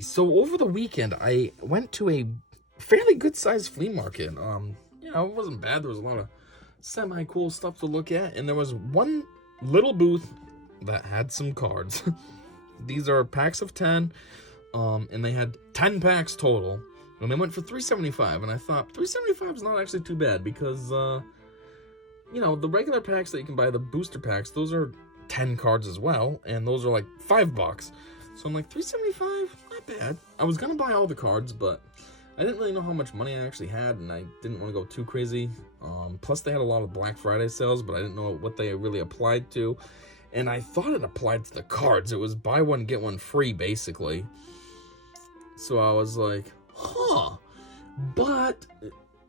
So over the weekend, I went to a fairly good-sized flea market. It wasn't bad. There was a lot of semi-cool stuff to look at, and there was one little booth that had some cards. These are packs of 10, and they had 10 packs total, and they went for $3.75. And I thought $3.75 is not actually too bad because, the regular packs that you can buy, the booster packs, those are 10 cards as well, and those are like $5. So I'm like, $3.75, not bad. I was gonna buy all the cards, but I didn't really know how much money I actually had, and I didn't want to go too crazy. Plus, they had a lot of Black Friday sales, but I didn't know what they really applied to. And I thought it applied to the cards. It was buy one, get one free, basically. So I was like, huh. But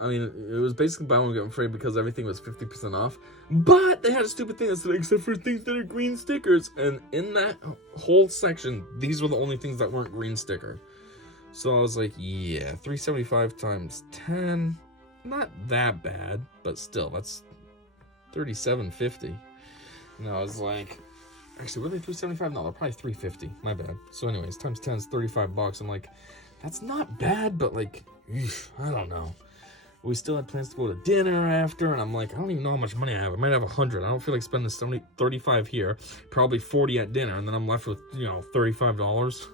it was basically buy one, get one free because everything was 50% off. But they had a stupid thing that said, except for things that are green stickers. And in that whole section, these were the only things that weren't green sticker. So I was like, yeah, $3.75 times 10. Not that bad, but still, that's $37.50. And I was like, actually, were they $3.75? No, they're probably $3.50. My bad. So anyways, times 10 is $35. I'm like, that's not bad, but like, I don't know. We still had plans to go to dinner after, and I'm like, I don't even know how much money I have. I might have 100. I don't feel like spending 35 here, probably 40 at dinner, and then I'm left with, $35.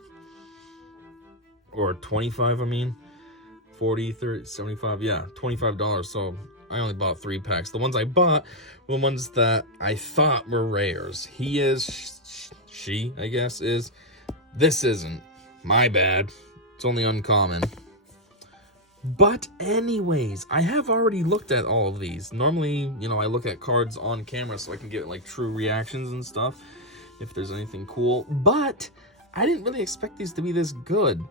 Or 25, 40, 30, 75, yeah, $25. So I only bought 3 packs. The ones I bought were the ones that I thought were rares. She, I guess, is. This isn't. My bad. It's only uncommon. But anyways, I have already looked at all of these. Normally, I look at cards on camera so I can get like true reactions and stuff if there's anything cool. But I didn't really expect these to be this good.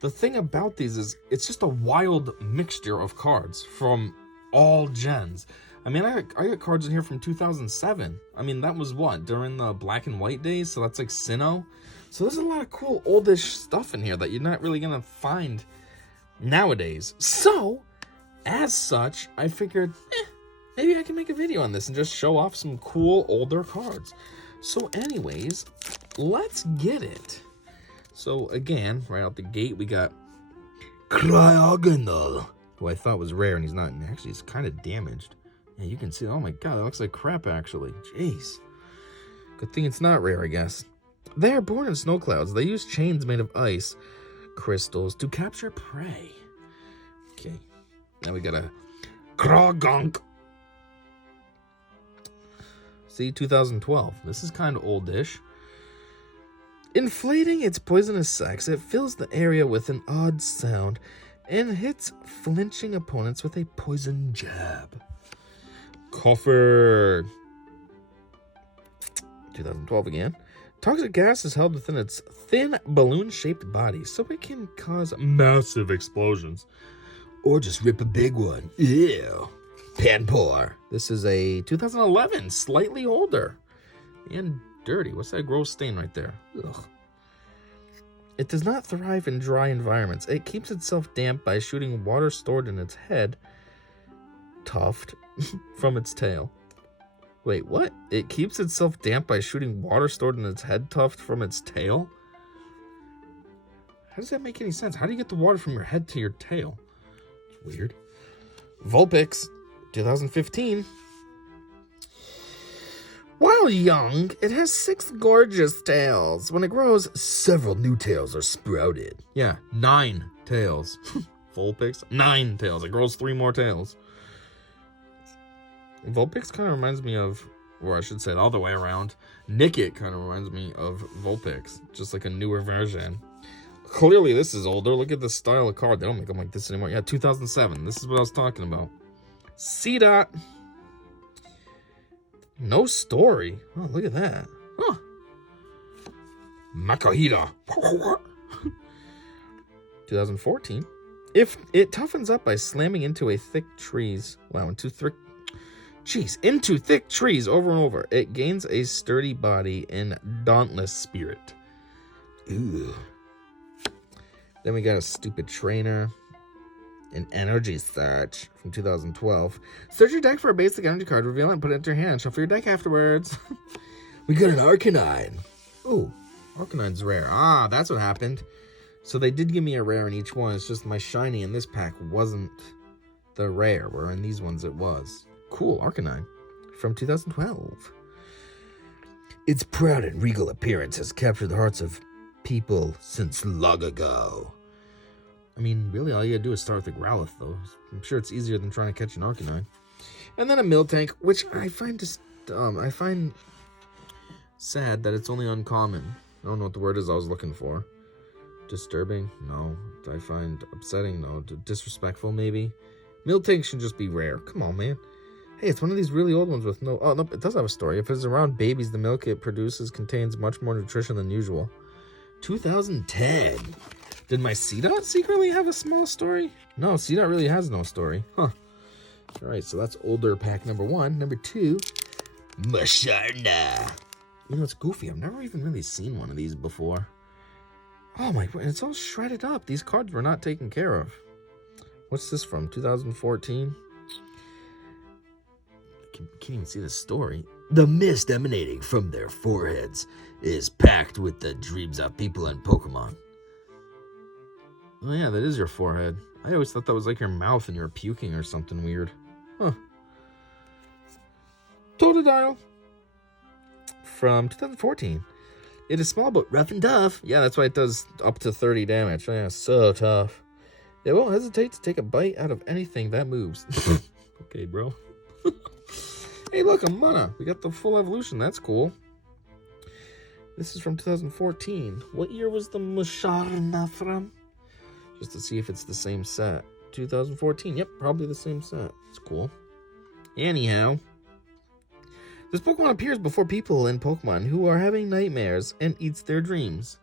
The thing about these is it's just a wild mixture of cards from all gens. I got cards in here from 2007. That was what? During the black and white days? So that's like Sinnoh. So there's a lot of cool oldish stuff in here that you're not really going to find nowadays. So, as such, I figured, maybe I can make a video on this and just show off some cool older cards. So anyways, let's get it. So again, right out the gate, we got Cryogonal, who I thought was rare, and he's not. And actually, he's kind of damaged. Yeah, you can see. Oh my god, that looks like crap, actually. Jeez. Good thing it's not rare, I guess. They are born in snow clouds. They use chains made of ice crystals to capture prey. Okay. Now we got a Krogunk. See, 2012. This is kind of oldish. Inflating its poisonous sacs, it fills the area with an odd sound and hits flinching opponents with a poison jab. Coffer. 2012 again. Toxic gas is held within its thin balloon-shaped body, so it can cause massive explosions. Or just rip a big one. Ew. Panpour. This is a 2011, slightly older. And dirty. What's that gross stain right there? Ugh. It does not thrive in dry environments. It keeps itself damp by shooting water stored in its head tuft from its tail. Wait, what? It keeps itself damp by shooting water stored in its head tuft from its tail? How does that make any sense? How do you get the water from your head to your tail? It's weird. Vulpix, 2015. While young, it has 6 gorgeous tails. When it grows, several new tails are sprouted. Yeah, 9 tails. Vulpix, 9 tails. It grows 3 more tails. Vulpix kind of reminds me of, or I should say the other way around, Nickit kind of reminds me of Vulpix, just like a newer version. Clearly this is older. Look at the style of card. They don't make them like this anymore. Yeah, 2007. This is what I was talking about. C-Dot. No story. Oh, look at that. Huh. Makahita. 2014. If it toughens up by slamming into a thick trees. Wow, into thick trees over and over. It gains a sturdy body and dauntless spirit. Ew. Then we got a stupid trainer. An energy search from 2012. Search your deck for a basic energy card, reveal it, and put it into your hand. Shuffle your deck afterwards. We got an Arcanine. Ooh, Arcanine's rare. Ah, that's what happened. So they did give me a rare in each one. It's just my shiny in this pack wasn't the rare, where in these ones it was. Cool, Arcanine from 2012. Its proud and regal appearance has captured the hearts of people since long ago. I mean, really, all you gotta do is start with the Growlithe, though. I'm sure it's easier than trying to catch an Arcanine. And then a Miltank, which I find sad that it's only uncommon. I don't know what the word is I was looking for. Disturbing? No. I find upsetting? No. Disrespectful, maybe? Miltank should just be rare. Come on, man. Hey, it's one of these really old ones with no... Oh, no, it does have a story. If it's around babies, the milk it produces contains much more nutrition than usual. 2010. Did my C-Dot secretly have a small story? No, C-Dot really has no story. Huh. Alright, so that's older pack number 1. Number 2, Musharna. You know, it's goofy. I've never even really seen one of these before. Oh my... It's all shredded up. These cards were not taken care of. What's this from? 2014? Can't even see the story. The mist emanating from their foreheads is packed with the dreams of people and Pokemon. Oh yeah, that is your forehead. I always thought that was like your mouth and you were puking or something weird. Huh. Totodile from 2014. It is small but rough and tough. Yeah, that's why it does up to 30 damage. Oh yeah, so tough. It won't hesitate to take a bite out of anything that moves. Okay, bro. Hey, look, a Mana. We got the full evolution. That's cool. This is from 2014. What year was the Musharna from? Just to see if it's the same set. 2014. Yep, probably the same set. It's cool. Anyhow, this Pokemon appears before people in Pokemon who are having nightmares and eats their dreams.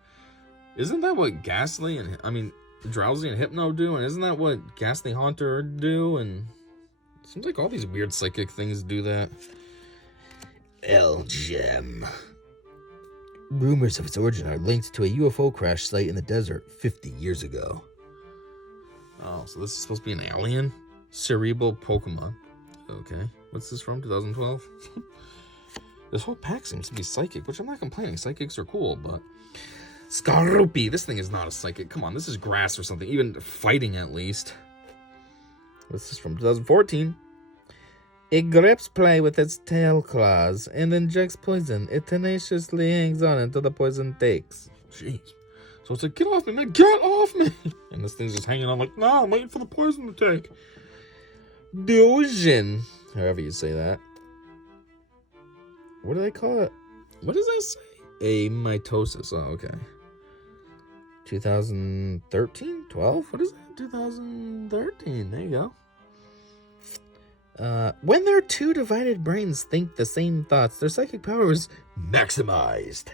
Isn't that what Ghastly and... Drowsy and Hypno do? And isn't that what Ghastly Haunter do? And... Seems like all these weird psychic things do that. L-Gem. Rumors of its origin are linked to a UFO crash site in the desert 50 years ago. Oh, so this is supposed to be an alien? Cerebral Pokemon. Okay. What's this from? 2012? This whole pack seems to be psychic, which I'm not complaining. Psychics are cool, but... Scarupy. This thing is not a psychic. Come on, this is grass or something. Even fighting, at least. What's this from? 2014. It grips prey with its tail claws and injects poison. It tenaciously hangs on until the poison takes. Jeez. So it's like, get off me, man. Get off me. And this thing's just hanging on like, no, I'm waiting for the poison to take. Delusion. However you say that. What do they call it? What does that say? A mitosis. Oh, okay. 2013? 12? What is that? 2013. There you go. When their two divided brains think the same thoughts, their psychic power is maximized.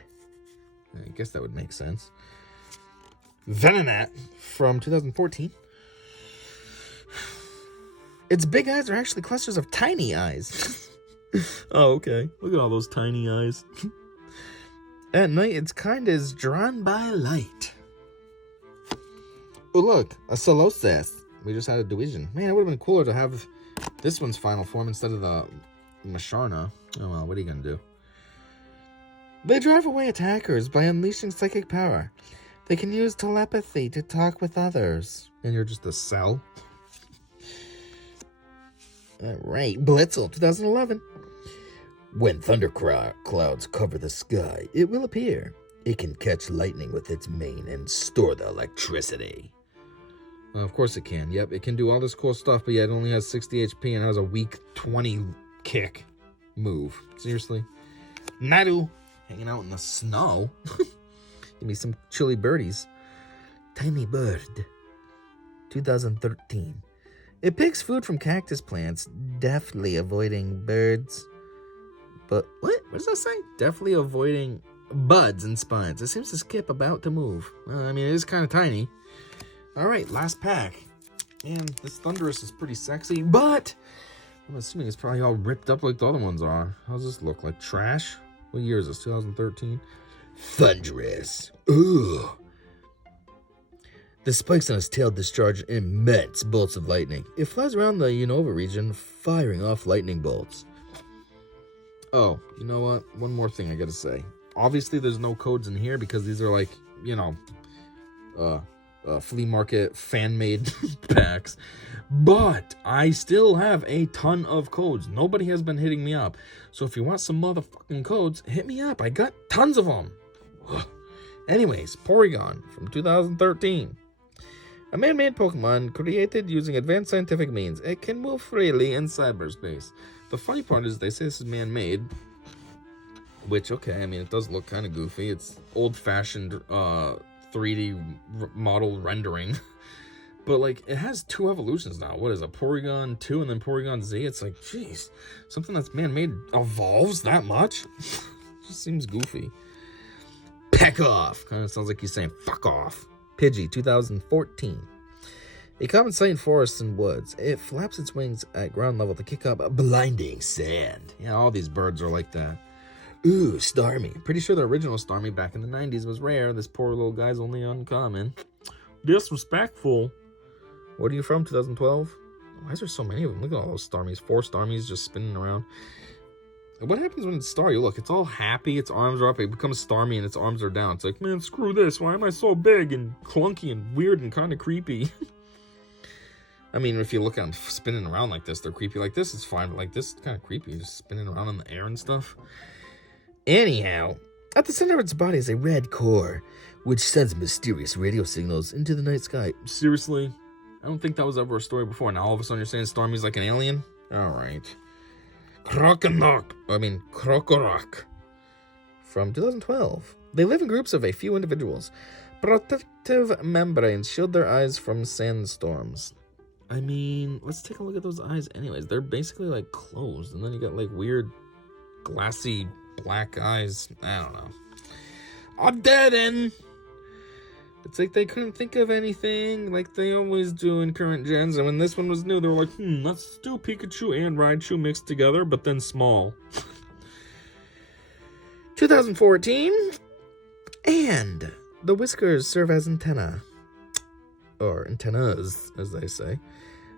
I guess that would make sense. Venonat from 2014. Its big eyes are actually clusters of tiny eyes. Oh, okay. Look at all those tiny eyes. At night, its kind is drawn by light. Oh, look, a Solosas. We just had a division. Man, it would have been cooler to have this one's final form instead of the Musharna. Oh, well, what are you going to do? They drive away attackers by unleashing psychic power. They can use telepathy to talk with others. And you're just a cell? Alright, Blitzel, 2011. When thunder clouds cover the sky, it will appear. It can catch lightning with its mane and store the electricity. Of course it can. Yep, it can do all this cool stuff, but yet it only has 60 HP and has a weak 20 kick move. Seriously? Nadu, hanging out in the snow. Give me some chilly birdies. Tiny Bird, 2013. It picks food from cactus plants, deftly avoiding birds. But what? What does that say? Deftly avoiding buds and spines. It seems to skip about to move. Well, I mean, it is kind of tiny. All right, last pack. And this Thundurus is pretty sexy, but I'm assuming it's probably all ripped up like the other ones are. How does this look? Like trash? What year is this? 2013? Thundurus. Ooh. The spikes on its tail discharge immense bolts of lightning. It flies around the Unova region, firing off lightning bolts. Oh, you know what? One more thing I gotta say. Obviously, there's no codes in here because these are like, you know, flea market fan-made packs. But I still have a ton of codes. Nobody has been hitting me up. So if you want some motherfucking codes, hit me up. I got tons of them. Anyways, Porygon from 2013. A man-made Pokemon created using advanced scientific means. It can move freely in cyberspace. The funny part is they say this is man-made. Which, okay, I mean, it does look kind of goofy. It's old-fashioned 3D model rendering. But, like, it has 2 evolutions now. What is it? Porygon 2 and then Porygon Z? It's like, jeez. Something that's man-made evolves that much? Just seems goofy. Peck off. Kind of sounds like he's saying, fuck off. Pidgey, 2014. A common sight in forests and woods. It flaps its wings at ground level to kick up blinding sand. Yeah, all these birds are like that. Ooh, Starmie. Pretty sure the original Starmie back in the 90s was rare. This poor little guy's only uncommon. Disrespectful. What are you from, 2012? Why is there so many of them? Look at all those Starmies. 4 Starmies just spinning around. What happens when it's Starry? Look, it's all happy. Its arms are up. It becomes Starmie and its arms are down. It's like, man, screw this. Why am I so big and clunky and weird and kind of creepy? I mean, if you look at them spinning around like this, they're creepy. Like this is fine, but like this is kind of creepy. Just spinning around in the air and stuff. Anyhow, at the center of its body is a red core, which sends mysterious radio signals into the night sky. Seriously? I don't think that was ever a story before. Now all of a sudden you're saying Starmie's like an alien? Alright. Krokorok from 2012. They live in groups of a few individuals. Protective membranes shield their eyes from sandstorms. I mean, let's take a look at those eyes anyways. They're basically like closed, and then you got like weird glassy black eyes. I don't know. I'm dead in. It's like they couldn't think of anything like they always do in current gens. And when this one was new, they were like, let's do Pikachu and Raichu mixed together, but then small. 2014. And the whiskers serve as antenna. Or antennas, as they say.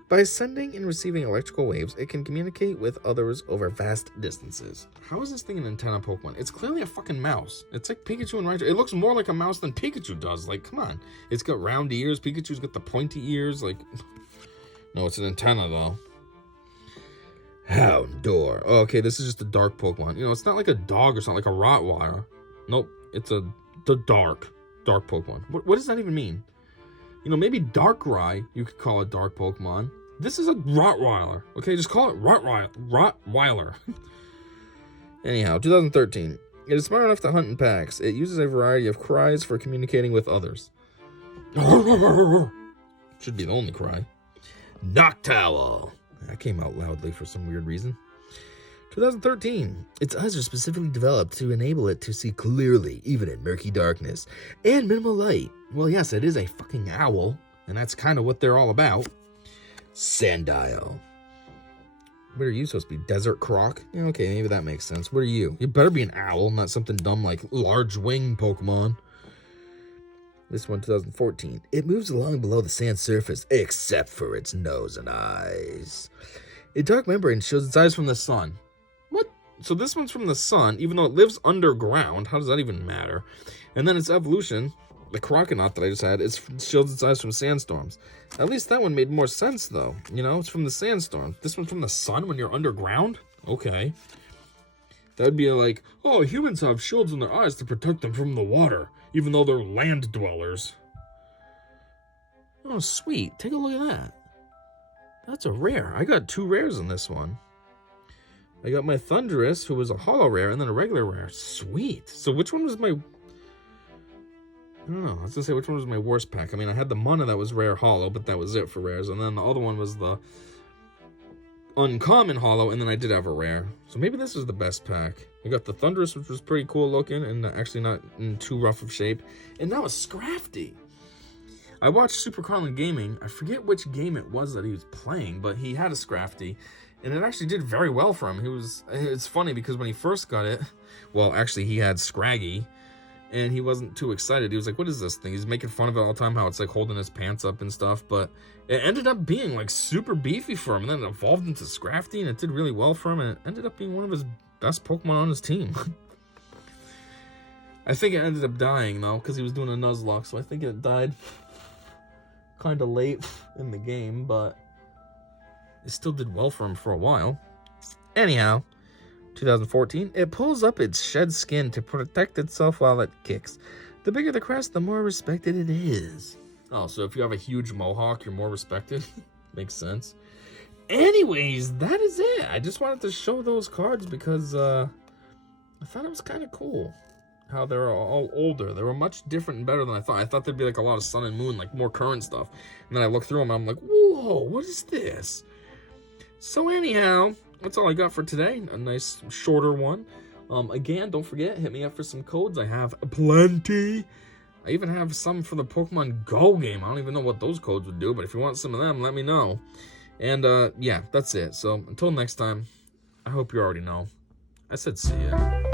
By sending and receiving electrical waves, it can communicate with others over vast distances. How is this thing an antenna Pokemon? It's clearly a fucking mouse. It's like Pikachu and Raichu. It looks more like a mouse than Pikachu does. Like, come on. It's got round ears. Pikachu's got the pointy ears. Like, no, it's an antenna, though. Houndour. Oh, okay, this is just a dark Pokemon. You know, it's not like a dog or something, like a Rottweiler. Nope, it's the dark Pokemon. What does that even mean? You know, maybe Darkrai, you could call it dark Pokemon. This is a Rottweiler. Okay, just call it Rottweiler. Anyhow, 2013. It is smart enough to hunt in packs. It uses a variety of cries for communicating with others. Should be the only cry. Noctowl. That came out loudly for some weird reason. 2013. Its eyes are specifically developed to enable it to see clearly, even in murky darkness, and minimal light. Well, yes, it is a fucking owl, and that's kind of what they're all about. Sandile. What are you supposed to be? Desert Croc? Yeah, okay, maybe that makes sense. What are you? You better be an owl, not something dumb like large wing Pokemon. This one, 2014. It moves along below the sand surface, except for its nose and eyes. A dark membrane shows its eyes from the sun. What? So this one's from the sun, even though it lives underground. How does that even matter? And then its evolution, the Croconaut that I just had, it shields its eyes from sandstorms. At least that one made more sense, though. You know, it's from the sandstorm. This one's from the sun when you're underground? Okay. That would be like, oh, humans have shields in their eyes to protect them from the water, even though they're land dwellers. Oh, sweet. Take a look at that. That's a rare. I got 2 rares in this one. I got my Thundurus, who was a holo rare, and then a regular rare. Sweet. So which one was my... I don't know. I was going to say, which one was my worst pack? I mean, I had the Mana that was rare holo, but that was it for rares. And then the other one was the uncommon holo, and then I did have a rare. So maybe this is the best pack. I got the Thundurus, which was pretty cool looking, and actually not in too rough of shape. And now a Scrafty. I watched Super Carlin Gaming. I forget which game it was that he was playing, but he had a Scrafty, and it actually did very well for him. It's funny because when he first got it, well, actually he had Scraggy, and he wasn't too excited. He was like, what is this thing? He's making fun of it all the time, how it's like holding his pants up and stuff, but it ended up being like super beefy for him, and then it evolved into Scrafty, and it did really well for him, and it ended up being one of his best Pokemon on his team. I think it ended up dying, though, because he was doing a Nuzlocke, so I think it died. kind of late in the game, but it still did well for him for a while. Anyhow, 2014, it pulls up its shed skin to protect itself while it kicks. The bigger the crest, the more respected it is. Oh, so if you have a huge mohawk, you're more respected? Makes sense. Anyways, that is it. I just wanted to show those cards because I thought it was kind of cool how they're all older. They were much different and better than I thought. I thought there'd be like a lot of Sun and Moon, like more current stuff. And then I looked through them and I'm like, whoa, what is this? So anyhow, that's all I got for today. A nice shorter one. Again, don't forget, hit me up for some codes. I have plenty. I even have some for the Pokemon Go game. I don't even know what those codes would do, but if you want some of them, let me know. And yeah, that's it. So until next time, I hope you already know. I said see ya.